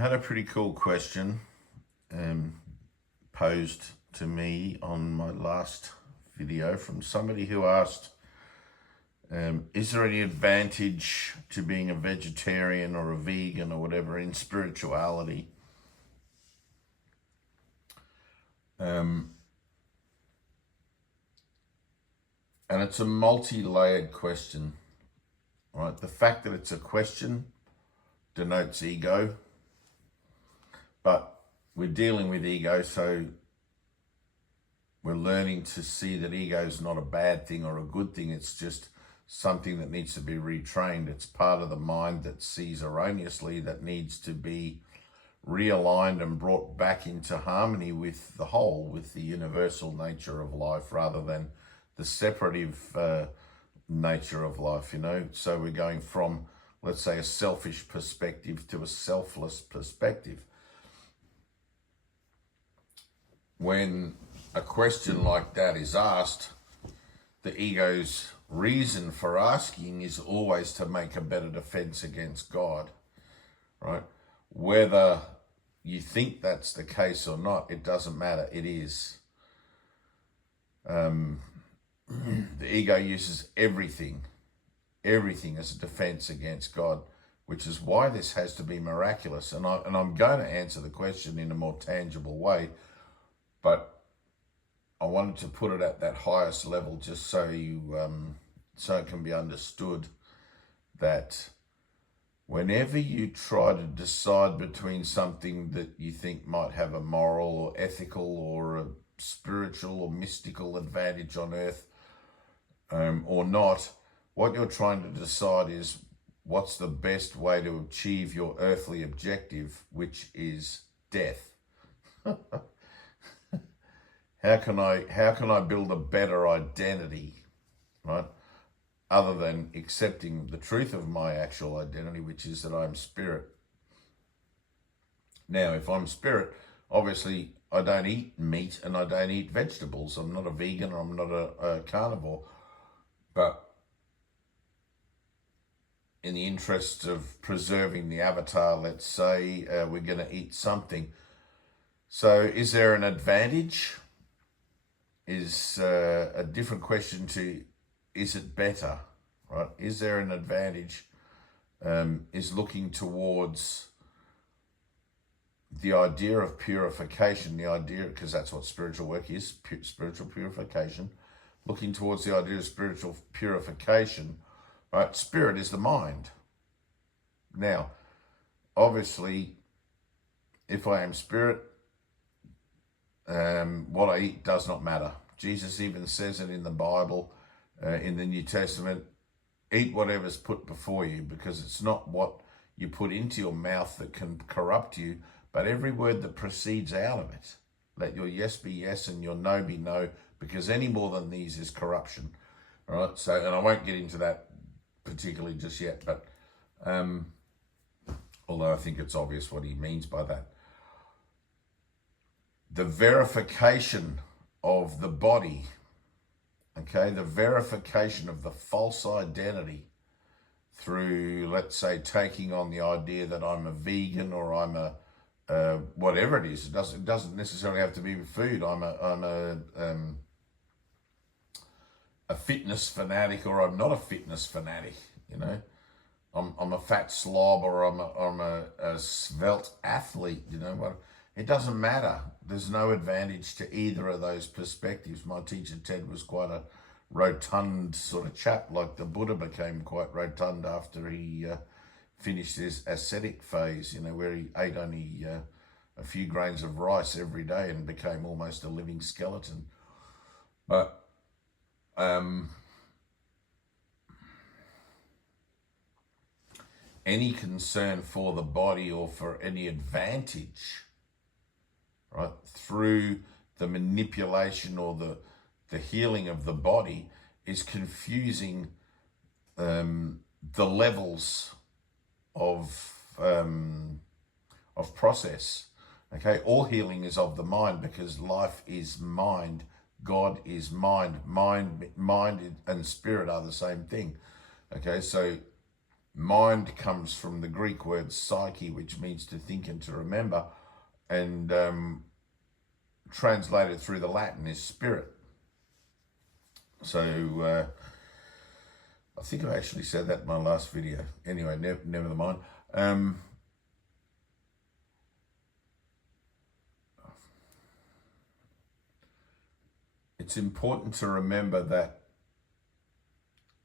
had a pretty cool question posed to me on my last video from somebody who asked, is there any advantage to being a vegetarian or a vegan or whatever in spirituality? And it's a multi-layered question, right? The fact that it's a question denotes ego, but we're dealing with ego, so we're learning to see that ego is not a bad thing or a good thing. It's just something that needs to be retrained. It's part of the mind that sees erroneously, that needs to be realigned and brought back into harmony with the whole, with the universal nature of life, rather than the separative nature of life, you know. So we're going from, let's say, a selfish perspective to a selfless perspective. When a question like that is asked, the ego's reason for asking is always to make a better defense against God, right? Whether you think that's the case or not, it doesn't matter, it is. The ego uses everything as a defense against God, which is why this has to be miraculous. And I'm going to answer the question in a more tangible way, but I wanted to put it at that highest level just so so it can be understood that whenever you try to decide between something that you think might have a moral or ethical or a spiritual or mystical advantage on earth or not, what you're trying to decide is what's the best way to achieve your earthly objective, which is death. How can I build a better identity, right? Other than accepting the truth of my actual identity, which is that I'm spirit. Now, if I'm spirit, obviously I don't eat meat and I don't eat vegetables. I'm not a vegan, or I'm not a carnivore. But in the interest of preserving the avatar, let's say, we're going to eat something. So is there an advantage? Is a different question to, is it better, right? Is there an advantage? Is looking towards the idea of purification, the idea, because that's what spiritual work is, spiritual purification, looking towards the idea of spiritual purification, right? Spirit is the mind. Now, obviously, if I am spirit, what I eat does not matter. Jesus even says it in the Bible, in the New Testament, eat whatever's put before you, because it's not what you put into your mouth that can corrupt you, but every word that proceeds out of it. Let your yes be yes and your no be no, because any more than these is corruption. All right. So, and I won't get into that particularly just yet, but although I think it's obvious what he means by that. The verification of the body, okay, the verification of the false identity through, let's say, taking on the idea that I'm a vegan or I'm a whatever it is. It doesn't necessarily have to be food. I'm a fitness fanatic, or I'm not a fitness fanatic. You know, I'm a fat slob, or I'm a svelte athlete. You know what? It doesn't matter. There's no advantage to either of those perspectives. My teacher Ted was quite a rotund sort of chap, like the Buddha became quite rotund after he finished his ascetic phase, you know, where he ate only a few grains of rice every day and became almost a living skeleton. But any concern for the body or for any advantage, right, through the manipulation or the healing of the body is confusing the levels of process. Okay, all healing is of the mind, because life is mind, God is mind, mind and spirit are the same thing. Okay, so mind comes from the Greek word psyche, which means to think and to remember, and translated through the Latin is spirit. So I think I actually said that in my last video. Anyway, never mind. It's important to remember that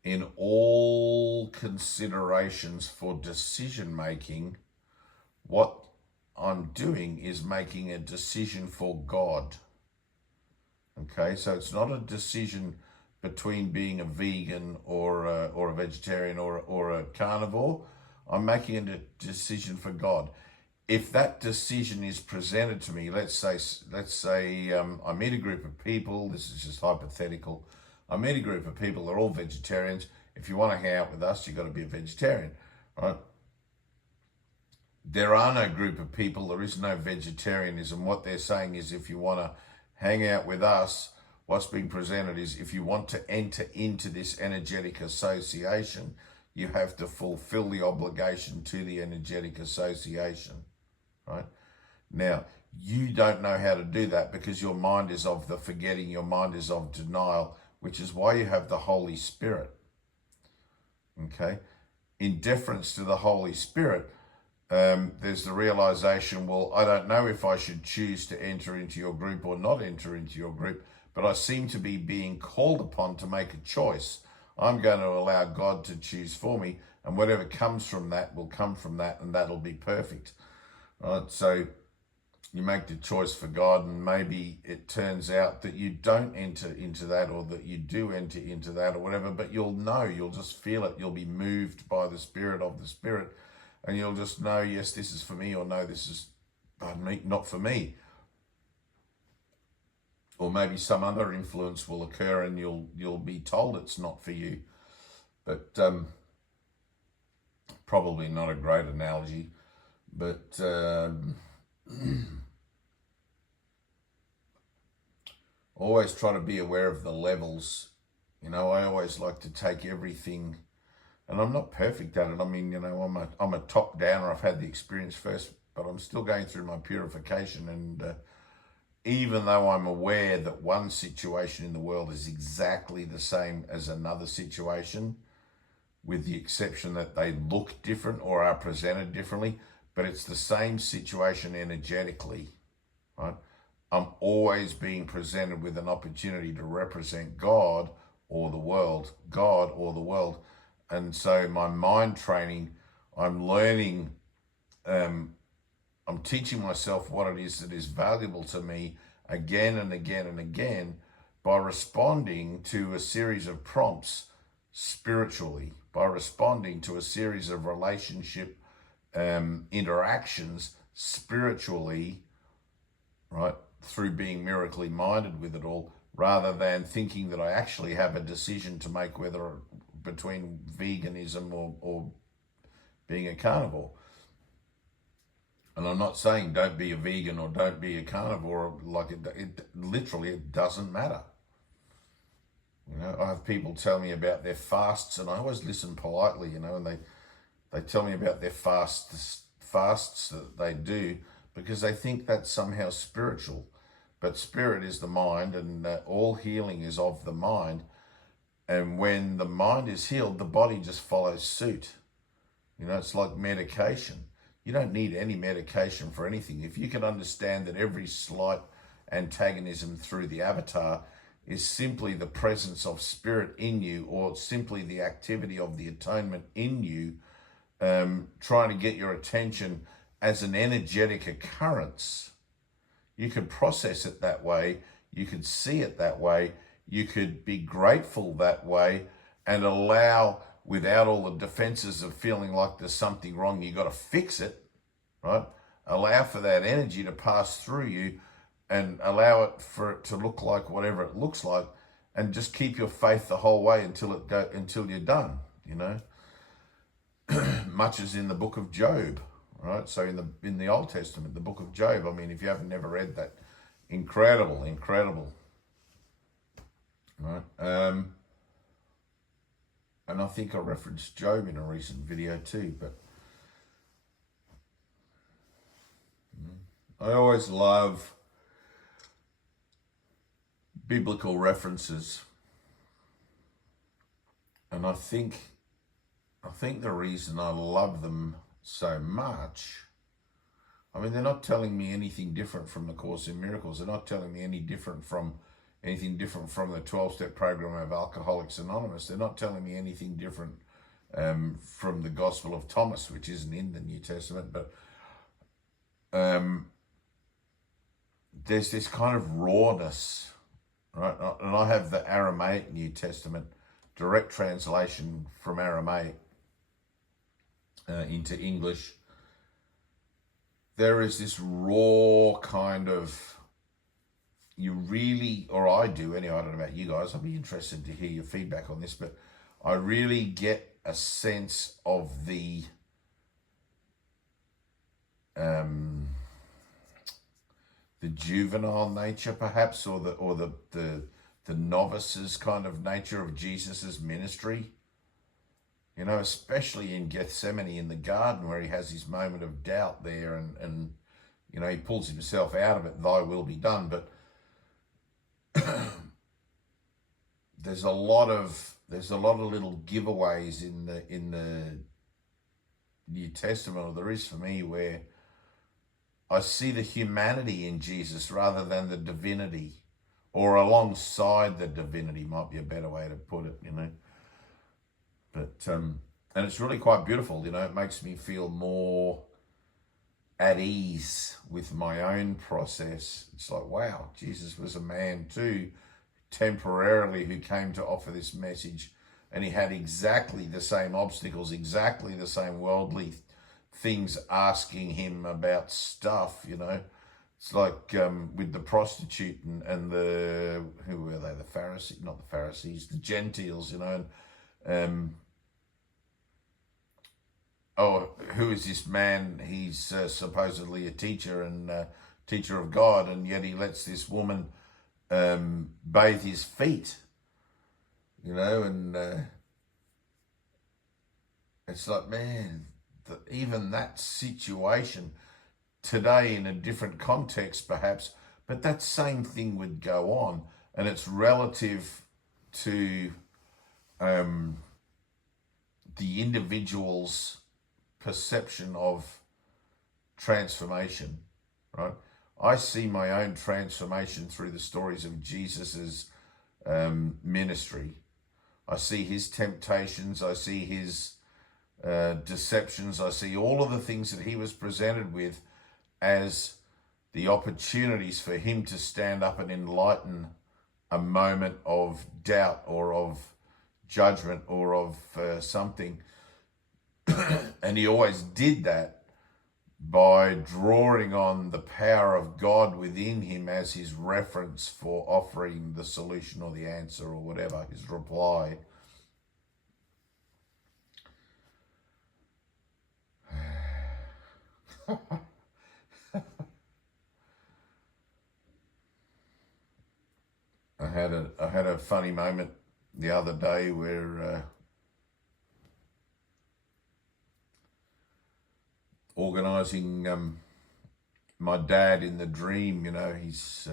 in all considerations for decision making, what I'm doing is making a decision for God. Okay, so it's not a decision between being a vegan or a vegetarian or a carnivore. I'm making a decision for God. If that decision is presented to me, let's say I meet a group of people. This is just hypothetical. I meet a group of people. They're all vegetarians. If you want to hang out with us, you've got to be a vegetarian, right? There are no group of people. There is no vegetarianism. What they're saying is, if you want to hang out with us, what's being presented is, if you want to enter into this energetic association, you have to fulfill the obligation to the energetic association, right? Now, you don't know how to do that because your mind is of the forgetting, your mind is of denial, which is why you have the Holy Spirit, okay? In deference to the Holy Spirit, there's the realization, well, I don't know if I should choose to enter into your group or not enter into your group, but I seem to be being called upon to make a choice. I'm going to allow God to choose for me, and whatever comes from that will come from that, and that'll be perfect. Right? So you make the choice for God, and maybe it turns out that you don't enter into that, or that you do enter into that, or whatever, but you'll know, you'll just feel it. You'll be moved by the Spirit of the Spirit, and you'll just know, yes, this is for me, or no, this is, pardon me, not for me. Or maybe some other influence will occur and you'll be told it's not for you. But probably not a great analogy. But always try to be aware of the levels. You know, I always like to take everything, and I'm not perfect at it. I mean, you know, I'm a top downer. I've had the experience first, but I'm still going through my purification, and even though I'm aware that one situation in the world is exactly the same as another situation, with the exception that they look different or are presented differently, but it's the same situation energetically, right? I'm always being presented with an opportunity to represent God or the world, God or the world. And so my mind training, I'm learning, I'm teaching myself what it is that is valuable to me again and again and again by responding to a series of prompts spiritually, by responding to a series of relationship interactions spiritually, right, through being miraculously minded with it all, rather than thinking that I actually have a decision to make whether between veganism or being a carnivore. And I'm not saying don't be a vegan or don't be a carnivore. Like it literally, it doesn't matter. You know, I have people tell me about their fasts, and I always listen politely, you know, and they tell me about their fasts that they do because they think that's somehow spiritual. But spirit is the mind, and all healing is of the mind. And when the mind is healed, the body just follows suit. You know, it's like medication. You don't need any medication for anything. If you can understand that every slight antagonism through the avatar is simply the presence of spirit in you, or simply the activity of the atonement in you, trying to get your attention as an energetic occurrence, you could process it that way, you could see it that way, you could be grateful that way, and allow, without all the defenses of feeling like there's something wrong, you got to fix it, right? Allow for that energy to pass through you and allow it for it to look like whatever it looks like, and just keep your faith the whole way until you're done, you know? Much as in the book of Job, right? So in the Old Testament, the book of Job, I mean, if you haven't never read that, incredible, right? and I think I referenced Job in a recent video too, but I always love biblical references, and I think the reason I love them so much, I mean, they're not telling me anything different from the Course in Miracles. They're not telling me anything different from the 12-step program of Alcoholics Anonymous. They're not telling me anything different from the Gospel of Thomas, which isn't in the New Testament, but there's this kind of rawness, right? And I have the Aramaic New Testament, direct translation from Aramaic into English. There is this raw kind of, you really, or I do anyway, I don't know about you guys, I'll be interested to hear your feedback on this, but I really get a sense of the juvenile nature, perhaps, or the novices kind of nature of Jesus's ministry. You know, especially in Gethsemane in the garden, where he has his moment of doubt there, and you know, he pulls himself out of it, thy will be done. But there's a lot of little giveaways in the New Testament, or there is for me, where I see the humanity in Jesus rather than the divinity, or alongside the divinity might be a better way to put it, you know. But and it's really quite beautiful, you know. It makes me feel more at ease with my own process. It's like, wow, Jesus was a man too, temporarily, who came to offer this message, and he had exactly the same obstacles, exactly the same worldly things asking him about stuff, you know. It's like with the prostitute and the, who were they, the Pharisees, not the Pharisees, the Gentiles, you know, and oh, who is this man? He's supposedly a teacher and teacher of God, and yet he lets this woman bathe his feet, you know, and it's like, man, even that situation today in a different context perhaps, but that same thing would go on, and it's relative to the individual's perception of transformation, right? I see my own transformation through the stories of Jesus's ministry. I see his temptations, I see his deceptions, I see all of the things that he was presented with as the opportunities for him to stand up and enlighten a moment of doubt or of judgment or of something. And he always did that by drawing on the power of God within him as his reference for offering the solution or the answer or whatever, his reply. I had a funny moment the other day where organising my dad in the dream, you know, he's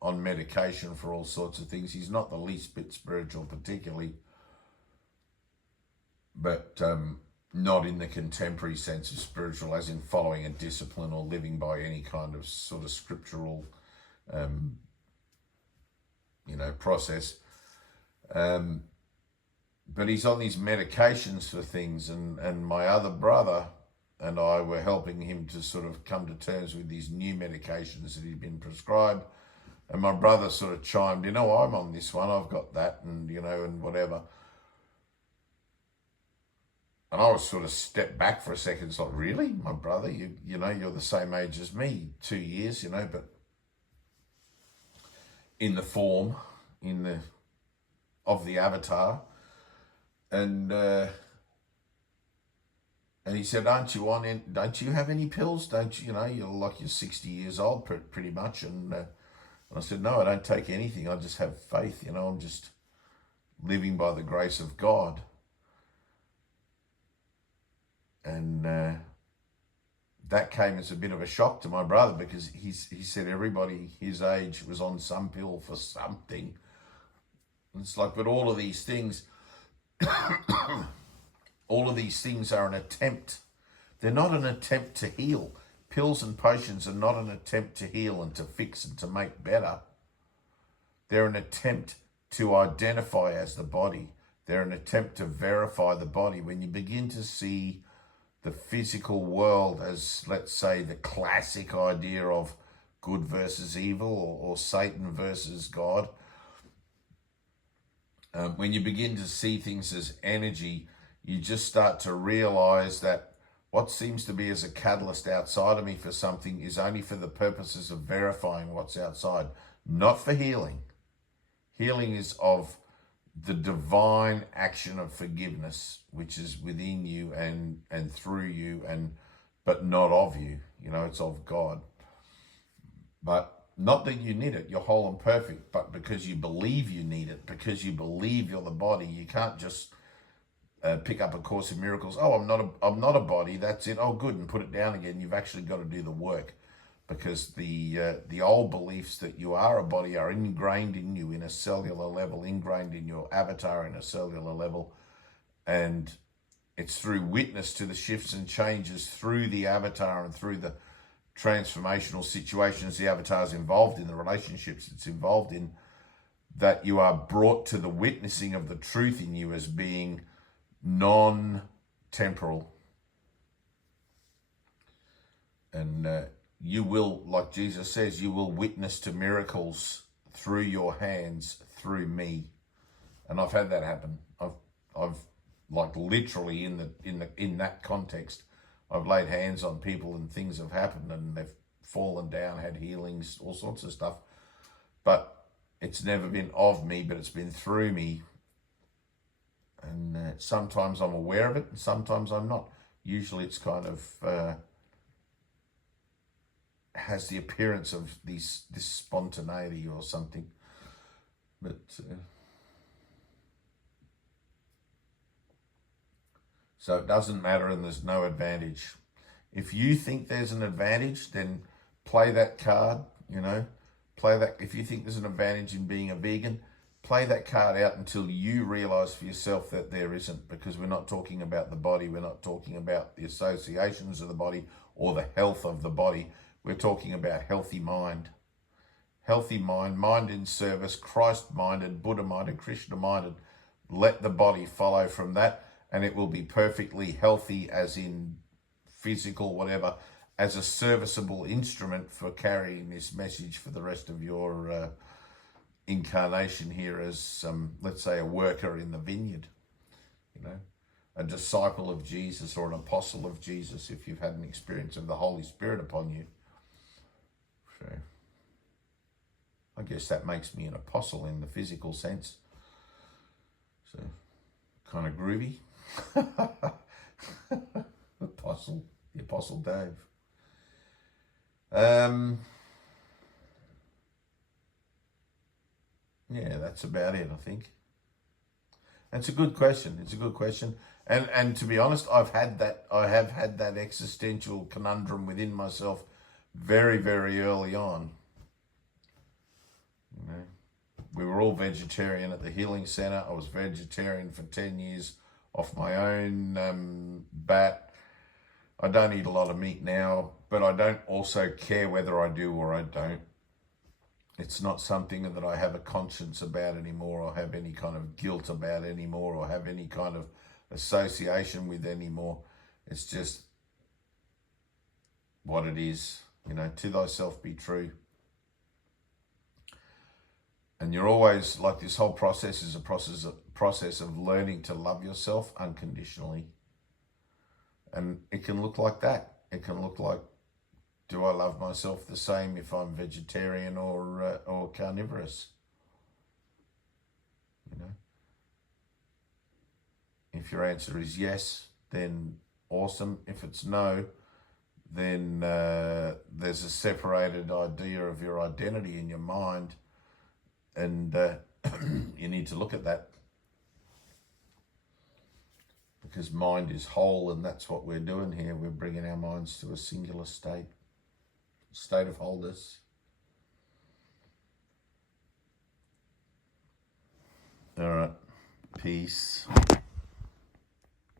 on medication for all sorts of things. He's not the least bit spiritual particularly, but not in the contemporary sense of spiritual, as in following a discipline or living by any kind of sort of scriptural you know, process. But he's on these medications for things, and my other brother and I were helping him to sort of come to terms with these new medications that he'd been prescribed. And my brother sort of chimed in, oh, I'm on this one, I've got that, and, you know, and whatever. And I was sort of stepped back for a second. It's like, really? My brother? You know, you're the same age as me, 2 years, you know, but in the form, of the avatar. And he said, don't you have any pills? Don't you, you know, you're 60 years old pretty much. And I said, no, I don't take anything. I just have faith, you know, I'm just living by the grace of God. And that came as a bit of a shock to my brother, because he said everybody his age was on some pill for something. And it's like, but all of these things, all of these things are an attempt. They're not an attempt to heal. Pills and potions are not an attempt to heal and to fix and to make better. They're an attempt to identify as the body. They're an attempt to verify the body. When you begin to see the physical world as, let's say, the classic idea of good versus evil, or Satan versus God, when you begin to see things as energy, you just start to realize that what seems to be as a catalyst outside of me for something is only for the purposes of verifying what's outside, not for healing. Healing is of the divine action of forgiveness, which is within you and through you, but not of you. You know, it's of God. But not that you need it, you're whole and perfect, but because you believe you need it, because you believe you're the body. You can't just pick up A Course in Miracles. Oh, I'm not a body. That's it. Oh, good, and put it down again. You've actually got to do the work, because the old beliefs that you are a body are ingrained in you in a cellular level, ingrained in your avatar in a cellular level, and it's through witness to the shifts and changes through the avatar and through the transformational situations the avatar's involved in, the relationships it's involved in, that you are brought to the witnessing of the truth in you as being non-temporal. And you will, like Jesus says, you will witness to miracles through your hands, through me. And I've had that happen. I've like literally in that context, I've laid hands on people and things have happened and they've fallen down, had healings, all sorts of stuff. But it's never been of me, but it's been through me. And sometimes I'm aware of it and sometimes I'm not. Usually it's kind of has the appearance of this spontaneity or something. But so it doesn't matter and there's no advantage. If you think there's an advantage, then play that card, you know. Play that. If you think there's an advantage in being a vegan, play that card out until you realize for yourself that there isn't, because we're not talking about the body. We're not talking about the associations of the body or the health of the body. We're talking about healthy mind. Healthy mind, mind in service, Christ-minded, Buddha-minded, Krishna-minded. Let the body follow from that, and it will be perfectly healthy, as in physical, whatever, as a serviceable instrument for carrying this message for the rest of your incarnation here as, let's say, a worker in the vineyard, you know, a disciple of Jesus or an apostle of Jesus, if you've had an experience of the Holy Spirit upon you. So I guess that makes me an apostle in the physical sense. So kind of groovy. Apostle, the Apostle Dave. Yeah, that's about it, I think. It's a good question. It's a good question. And to be honest, I have had that existential conundrum within myself very, very early on. You know, we were all vegetarian at the Healing Center. I was vegetarian for 10 years off my own bat. I don't eat a lot of meat now, but I don't also care whether I do or I don't. It's not something that I have a conscience about anymore, or have any kind of guilt about anymore, or have any kind of association with anymore. It's just what it is, you know, to thyself be true. And you're always, like, this whole process is a process of learning to love yourself unconditionally. And it can look like that. It can look like, do I love myself the same if I'm vegetarian or carnivorous? You know, if your answer is yes, then awesome. If it's no, then there's a separated idea of your identity in your mind, and you need to look at that. because mind is whole, and that's what we're doing here. We're bringing our minds to a singular state of wholeness. All right, peace.